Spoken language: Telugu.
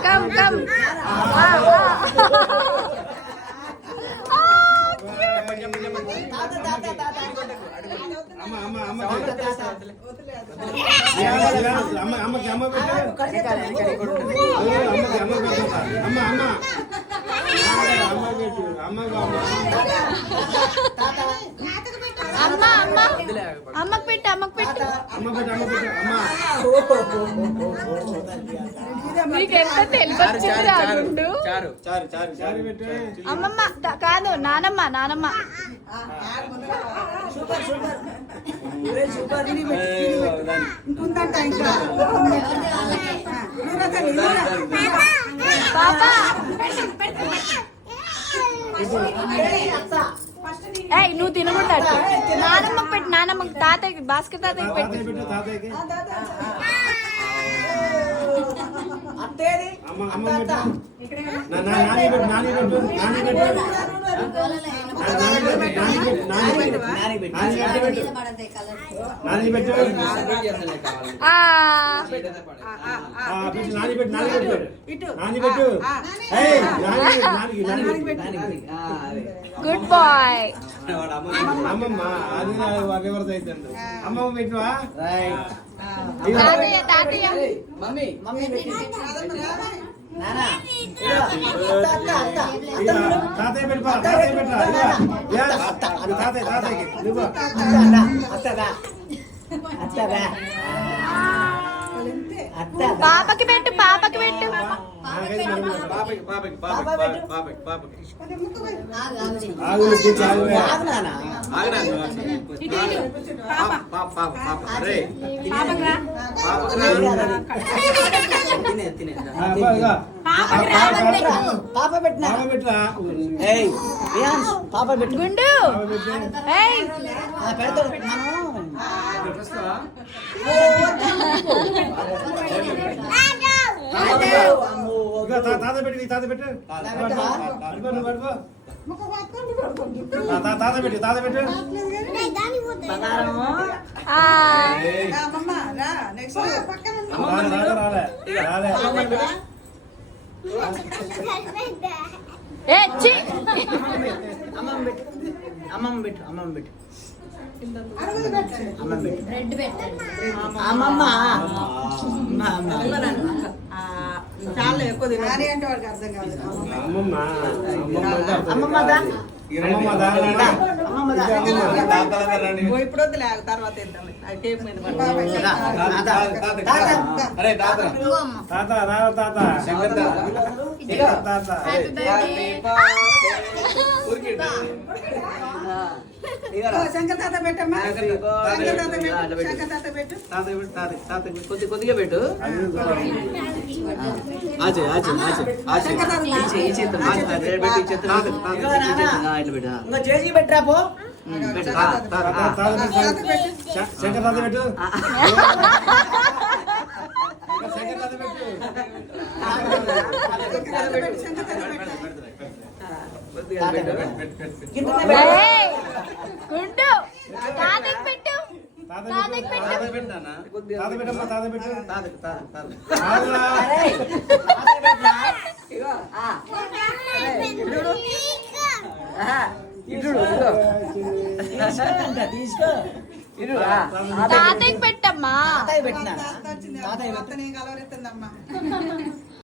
Come, come. అమ్మకు పెట్టు అమ్మకు పెట్టు మీకు ఎంత తెలిపొచ్చింది రాగుండు అమ్మమ్మ కాదు నానమ్మ నానమ్మ పాపా ఏయ్ నువ్వు తినకుండా నానమ్మకు పెట్టు నానమ్మకు తాతయ్యకి భాస్కర్ తాతయ్యకి పెట్టు గుడ్ బాయ్ అమ్మమ్మ పెట్టివా తాతయ్య తాతయ్య తాతయ్య పెట్టా తాతయ్య పెట్టా తాతయ్య పాపకి పెట్టు పాపకి పెట్టు గుండు తాత పెట్టి తాత పెట్టు తాత పెట్టు తాత పెట్టు అమ్మమ్మ పెట్టు అమ్మమ్మ పెట్టు చాలా ఎక్కువ తినాలి అంటే వాడికి అర్థం కాదు ఇప్పుడు వద్దులే తర్వాత ఇద్దాం టేప్ మీద శంకర్ తాత పెట్టమ్మా శంకర్ తాత పెట్టు కొద్దిగా పెట్టు చేసి పెట్టరా పో శంకర్ తాత పెట్టు గుండు తాతకి పెట్టు తాతకి పెట్టమ్మా తాత పెట్టు తాతకి పెట్టమ్మా తాత వచ్చింది తాత నేను కలవరెత్తుందమ్మా